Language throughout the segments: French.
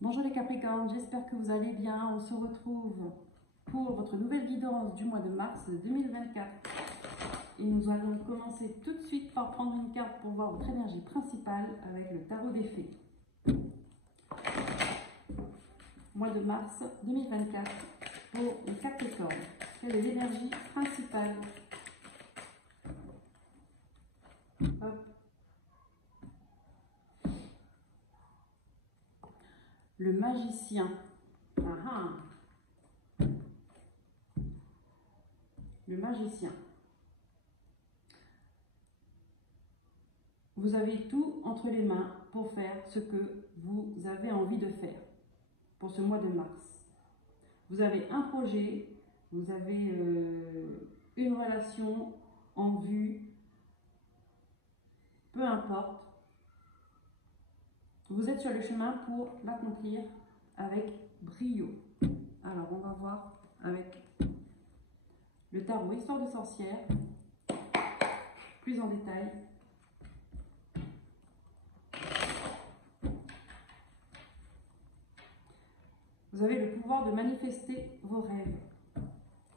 Bonjour les Capricornes, j'espère que vous allez bien. On se retrouve pour votre nouvelle guidance du mois de mars 2024. Et nous allons commencer tout de suite par prendre une carte pour voir votre énergie principale avec le tarot des fées. Mois de mars 2024 pour les Capricornes. Quelle est l'énergie principale? Hop. Le magicien. Le magicien. Vous avez tout entre les mains pour faire ce que vous avez envie de faire pour ce mois de mars. Vous avez un projet, vous avez une relation en vue, peu importe. Vous êtes sur le chemin pour l'accomplir avec brio. Alors, on va voir avec le tarot Histoire de sorcière, plus en détail. Vous avez le pouvoir de manifester vos rêves,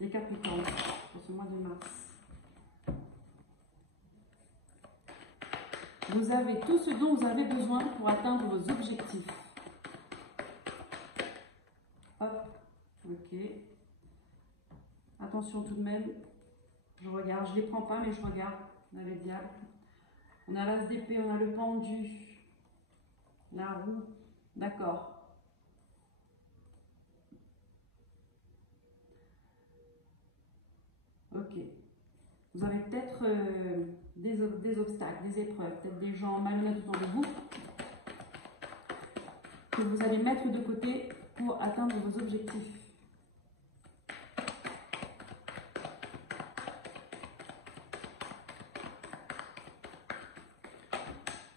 les Capricornes, pour ce mois de mars. Vous avez tout ce dont vous avez besoin pour atteindre vos objectifs. Hop, ok. Attention tout de même, je regarde, je ne les prends pas, mais je regarde. On a le diable, on a l'as d'épée, on a le pendu, la roue, d'accord. Ok. Vous avez peut-être des obstacles, des épreuves, peut-être des gens malhonnêtes autour de vous que vous allez mettre de côté pour atteindre vos objectifs.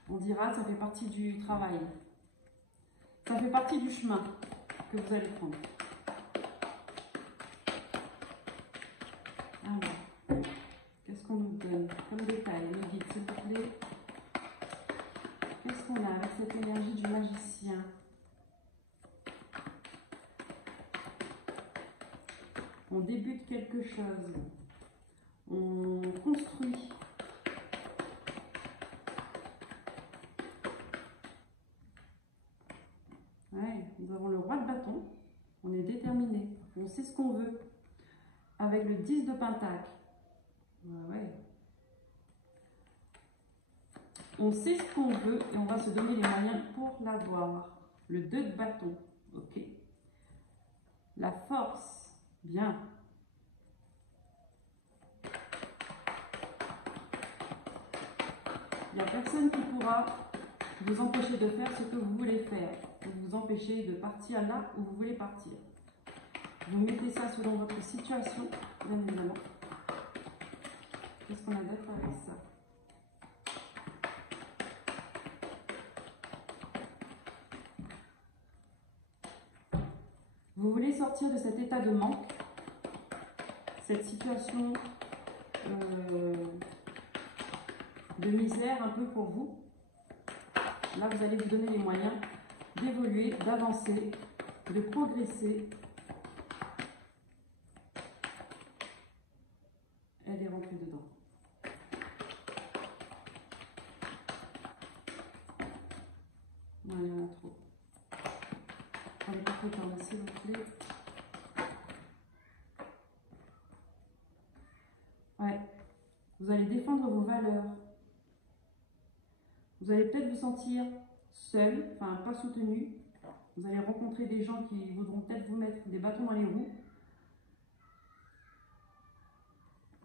On dira que ça fait partie du travail. Ça fait partie du chemin que vous allez prendre. Alors, qu'est-ce qu'on nous donne comme détail? Le guide, s'il vous plaît. Qu'est-ce qu'on a avec cette énergie du magicien? On débute quelque chose. On construit. Ouais, nous avons le roi de bâton. On est déterminé. On sait ce qu'on veut. Avec le 10 de pentacle. Ouais. On sait ce qu'on veut et on va se donner les moyens pour l'avoir. Le 2 de bâton. Ok. La force. Bien. Il n'y a personne qui pourra vous empêcher de faire ce que vous voulez faire. Vous empêcher de partir là où vous voulez partir. Vous mettez ça selon votre situation, bien évidemment. Qu'est-ce qu'on a d'autre avec ça? Vous voulez sortir de cet état de manque, cette situation de misère un peu pour vous. Là, vous allez vous donner les moyens d'évoluer, d'avancer, de progresser. Elle est rentrée dedans. Non, il y en a trop. Allez, Capricorne, s'il vous plaît. Ouais. Vous allez défendre vos valeurs. Vous allez peut-être vous sentir seul, enfin pas soutenu. Vous allez rencontrer des gens qui voudront peut-être vous mettre des bâtons dans les roues.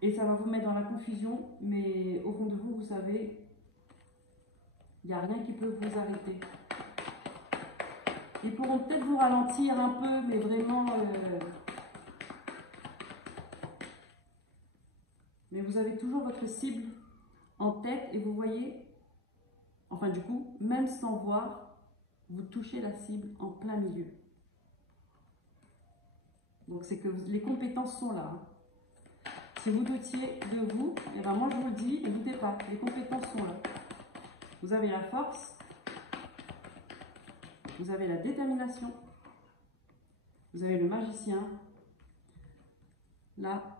Et ça va vous mettre dans la confusion, mais au fond de vous, vous savez, il n'y a rien qui peut vous arrêter. Ils pourront peut-être vous ralentir un peu, mais vraiment... Mais vous avez toujours votre cible en tête et vous voyez, enfin du coup, même sans voir, vous touchez la cible en plein milieu. Donc c'est que les compétences sont là. Si vous doutiez de vous, et ben moi je vous le dis, ne doutez pas, les compétences sont là. Vous avez la force, vous avez la détermination, vous avez le magicien, là,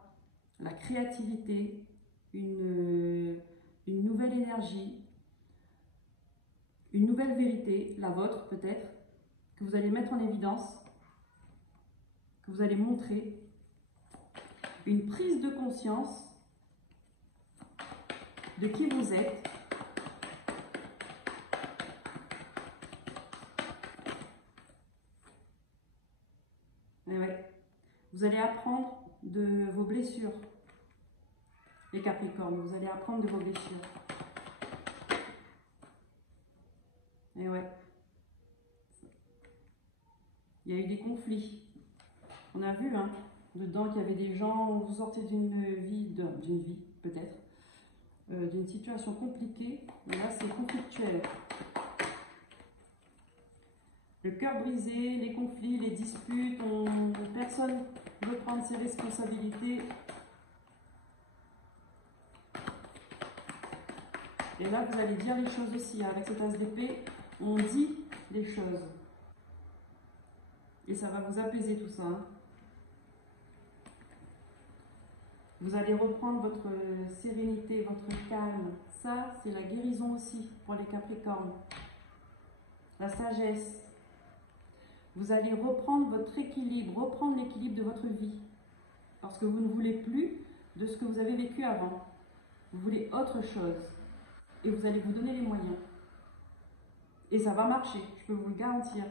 la créativité, une nouvelle énergie, une nouvelle vérité, la vôtre peut-être, que vous allez mettre en évidence, que vous allez montrer, une prise de conscience de qui vous êtes, et ouais. Vous allez apprendre de vos blessures, les Capricornes, vous allez apprendre de vos blessures. Et ouais. Il y a eu des conflits. On a vu, hein, dedans qu'il y avait des gens, vous sortez d'une vie peut-être, d'une situation compliquée, et là c'est conflictuel. Le cœur brisé, les conflits, les disputes, personne ne veut prendre ses responsabilités. Et là, vous allez dire les choses aussi. Avec cette as d'épée, on dit les choses. Et ça va vous apaiser tout ça. Hein. Vous allez reprendre votre sérénité, votre calme. Ça, c'est la guérison aussi pour les Capricornes. La sagesse. Vous allez reprendre votre équilibre, reprendre l'équilibre de votre vie. Parce que vous ne voulez plus de ce que vous avez vécu avant. Vous voulez autre chose. Et vous allez vous donner les moyens. Et ça va marcher, je peux vous le garantir.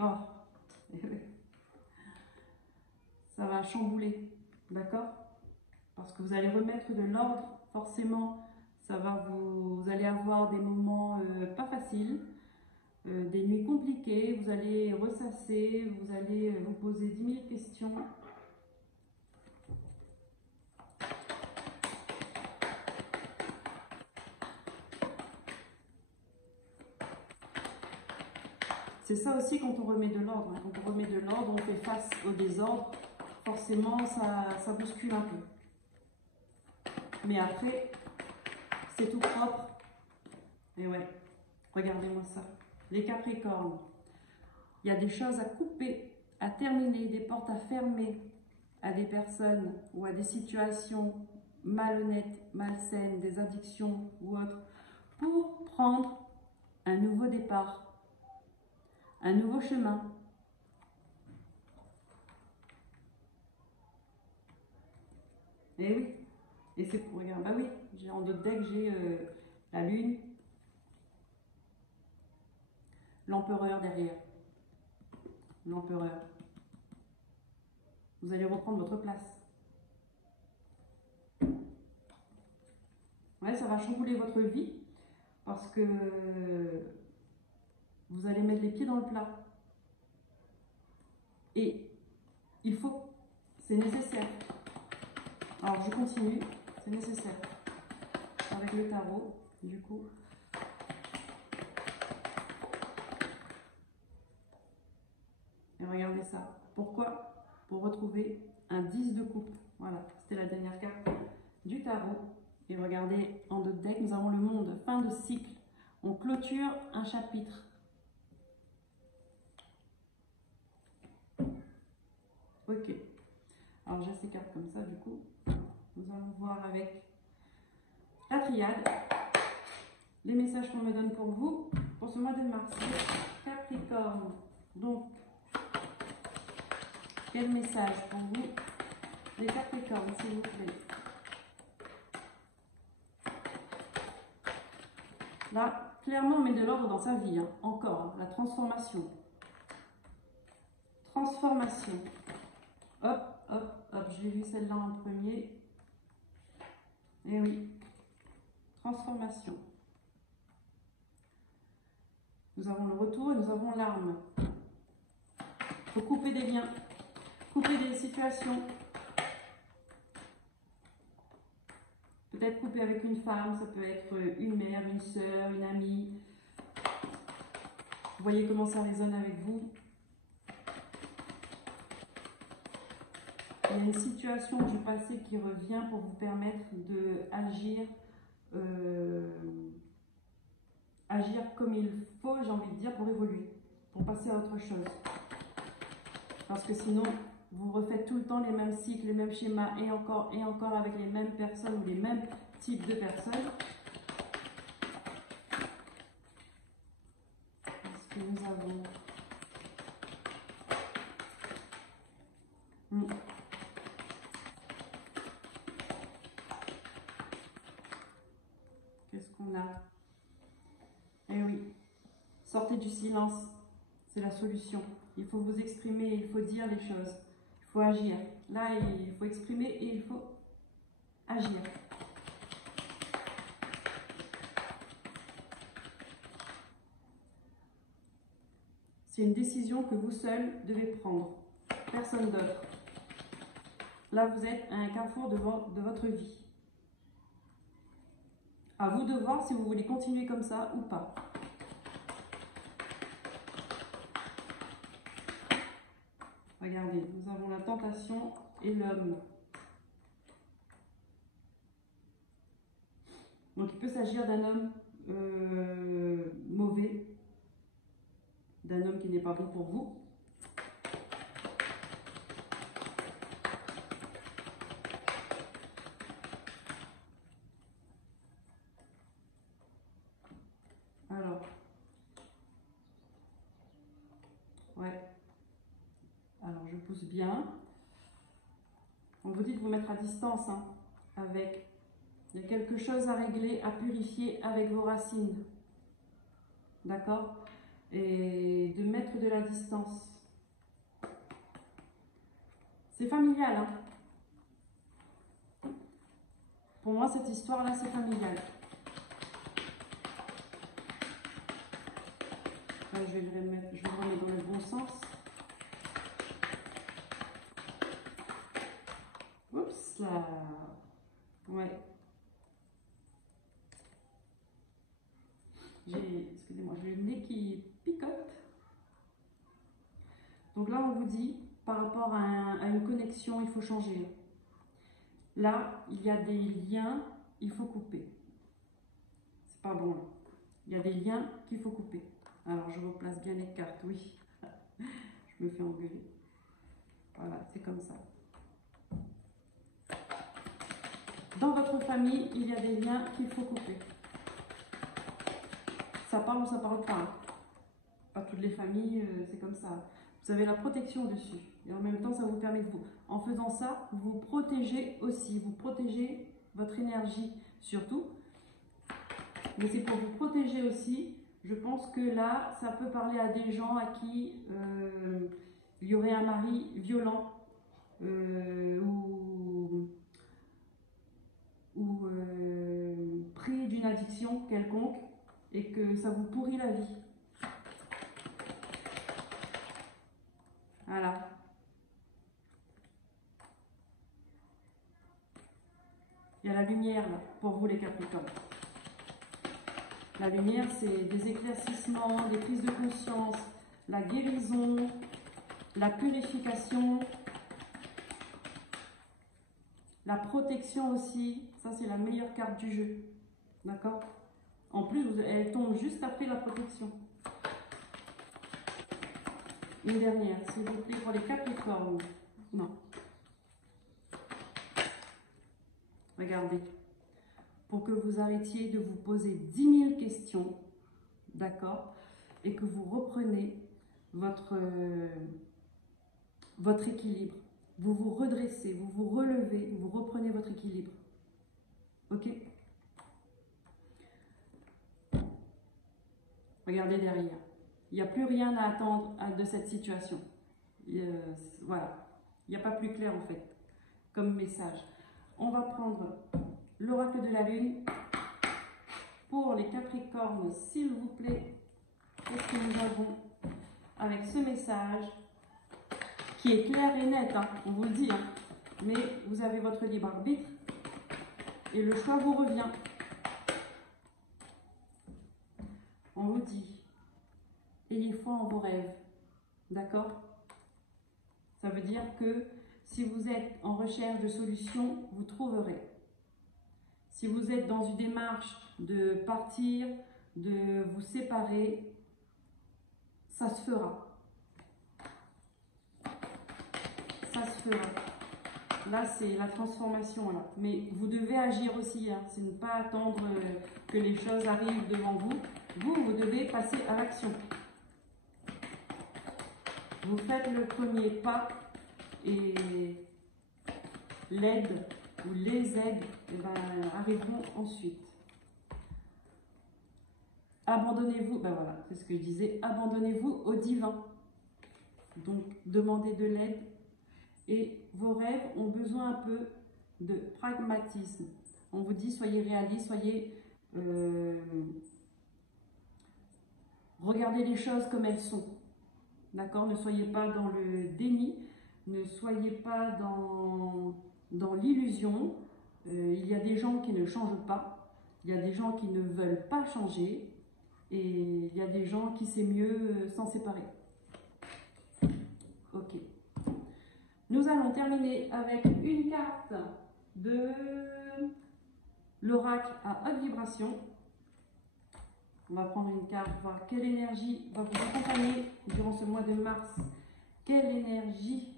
Oh, ça va chambouler, d'accord? Parce que vous allez remettre de l'ordre, forcément, vous allez avoir des moments pas faciles, des nuits compliquées, vous allez ressasser, vous allez vous poser 10 000 questions. C'est ça aussi quand on remet de l'ordre. Hein. Quand on remet de l'ordre, on fait face au désordre. Forcément, ça bouscule un peu. Mais après, c'est tout propre. Et ouais, regardez-moi ça. Les Capricornes, il y a des choses à couper, à terminer, des portes à fermer à des personnes ou à des situations malhonnêtes, malsaines, des addictions ou autres, pour prendre un nouveau départ, un nouveau chemin. Et oui, et c'est pour, regarde, bah oui, j'ai en d'autres decks, j'ai la lune, l'empereur derrière, l'empereur. Vous allez reprendre votre place. Ouais, ça va chambouler votre vie parce que vous allez mettre les pieds dans le plat. Et il faut, c'est nécessaire. Alors je continue, c'est nécessaire. Avec le tarot, du coup. Et regardez ça. Pourquoi? Pour retrouver un 10 de coupe. Voilà, c'était la dernière carte du tarot. Et regardez, en d'autres decks, nous avons le monde, fin de cycle. On clôture un chapitre. Ok. Alors j'ai ces cartes comme ça, du coup. Nous allons voir avec la triade les messages qu'on me donne pour vous, pour ce mois de mars. Capricorne. Donc, quel message pour vous, les Capricornes, s'il vous plaît? Là, clairement, on met de l'ordre dans sa vie. Hein. Encore, hein, la transformation. Transformation. Hop, hop, hop. J'ai vu celle-là en premier. Eh oui. Transformation. Nous avons le retour et nous avons l'arme. Il faut couper des liens. Couper des situations. Peut-être couper avec une femme, ça peut être une mère, une sœur, une amie. Vous voyez comment ça résonne avec vous. Il y a une situation du passé qui revient pour vous permettre d'agir agir comme il faut, j'ai envie de dire, pour évoluer, pour passer à autre chose. Parce que sinon, vous refaites tout le temps les mêmes cycles, les mêmes schémas, et encore avec les mêmes personnes ou les mêmes types de personnes. Est-ce que nous avons... Qu'est-ce qu'on a? Eh oui, sortez du silence, c'est la solution. Il faut vous exprimer, il faut dire les choses, il faut agir. Là, il faut exprimer et il faut agir. C'est une décision que vous seul devez prendre, personne d'autre. Là, vous êtes à un carrefour de votre vie. À vous de voir si vous voulez continuer comme ça ou pas. Regardez, nous avons la tentation et l'homme. Donc il peut s'agir d'un homme mauvais, d'un homme qui n'est pas bon pour vous. Alors, ouais. Alors je pousse bien. On vous dit de vous mettre à distance, hein, avec... Il y a quelque chose à régler, à purifier avec vos racines. D'accord? Et de mettre de la distance. C'est familial, hein? Pour moi, cette histoire-là, c'est familial. Là, je vais le remettre dans le bon sens. Oups là. Ouais. Excusez-moi, j'ai le nez qui picote. Donc là, on vous dit, par rapport à une connexion, il faut changer. Là, il y a des liens, il faut couper. C'est pas bon, là. Il y a des liens qu'il faut couper. Alors, je replace bien les cartes, oui. Je me fais engueuler. Voilà, c'est comme ça. Dans votre famille, il y a des liens qu'il faut couper. Ça parle ou ça parle pas. Pas toutes les familles, c'est comme ça. Vous avez la protection dessus. Et en même temps, ça vous permet de vous... En faisant ça, vous protégez aussi. Vous protégez votre énergie, surtout. Mais c'est pour vous protéger aussi. Je pense que là, ça peut parler à des gens à qui il y aurait un mari violent ou pris d'une addiction quelconque et que ça vous pourrit la vie. Voilà. Il y a la lumière là, pour vous les Capricornes. La lumière, c'est des éclaircissements, des prises de conscience, la guérison, la purification, la protection aussi. Ça, c'est la meilleure carte du jeu. D'accord? En plus, elle tombe juste après la protection. Une dernière, s'il vous plaît, pour les Capricornes. Non. Regardez. Pour que vous arrêtiez de vous poser 10 000 questions, d'accord? Et que vous repreniez votre équilibre. Vous vous redressez, vous vous relevez, vous reprenez votre équilibre. Ok? Regardez derrière. Il n'y a plus rien à attendre de cette situation. Voilà. Il n'y a pas plus clair en fait, comme message. On va prendre l'oracle de la lune. Pour les Capricornes, s'il vous plaît, qu'est-ce que nous avons avec ce message qui est clair et net, hein, on vous le dit, hein, mais vous avez votre libre arbitre et le choix vous revient. On vous dit, ayez foi en vos rêves, d'accord? Ça veut dire que Si vous êtes en recherche de solutions, vous trouverez. Si vous êtes dans une démarche de partir, de vous séparer, ça se fera. Ça se fera. Là, c'est la transformation. Là. Mais vous devez agir aussi. Hein. C'est ne pas attendre que les choses arrivent devant vous. Vous devez passer à l'action. Vous faites le premier pas et l'aide ou les aides arriveront ensuite. Abandonnez-vous, ben voilà, c'est ce que je disais, abandonnez-vous au divin. Donc, demandez de l'aide. Et vos rêves ont besoin un peu de pragmatisme. On vous dit, soyez réaliste, regardez les choses comme elles sont. D'accord? Ne soyez pas dans le déni, ne soyez pas dans l'illusion. Il y a des gens qui ne changent pas, il y a des gens qui ne veulent pas changer, et il y a des gens qui c'est mieux s'en séparer. Ok. Nous allons terminer avec une carte de l'oracle à haute vibration. On va prendre une carte, voir quelle énergie va vous accompagner durant ce mois de mars. Quelle énergie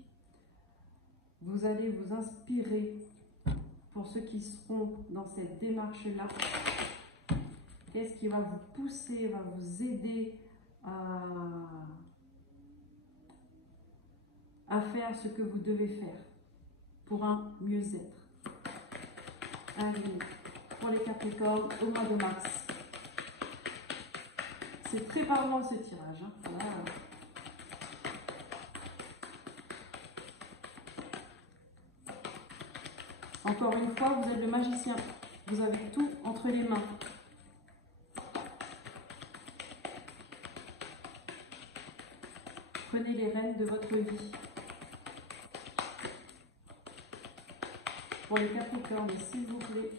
vous allez vous inspirer pour ceux qui seront dans cette démarche-là. Qu'est-ce qui va vous pousser, va vous aider à faire ce que vous devez faire pour un mieux-être. Allez, pour les Capricornes, au mois de mars. C'est très parlant ce tirage. Hein. Voilà. Encore une fois, vous êtes le magicien. Vous avez tout entre les mains. Prenez les rênes de votre vie. Pour les Capricornes, s'il vous plaît.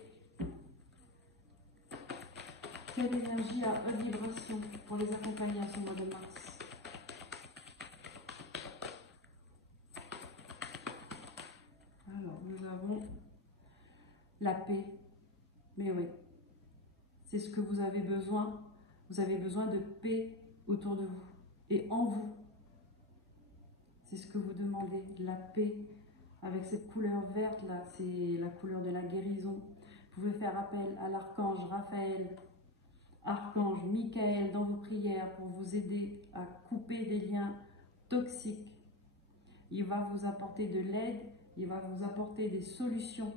Quelle énergie à haute vibration pour les accompagner à ce mois de mars. Alors, nous avons la paix. Mais oui, c'est ce que vous avez besoin. Vous avez besoin de paix autour de vous et en vous. C'est ce que vous demandez, la paix. Avec cette couleur verte là, c'est la couleur de la guérison. Vous pouvez faire appel à l'archange Raphaël, archange Michael dans vos prières pour vous aider à couper des liens toxiques. Il va vous apporter de l'aide, il va vous apporter des solutions.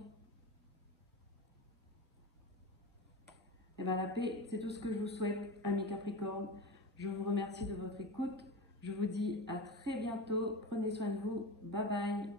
Et bien la paix, c'est tout ce que je vous souhaite, amis Capricorne. Je vous remercie de votre écoute. Je vous dis à très bientôt. Prenez soin de vous. Bye bye.